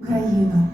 Україна.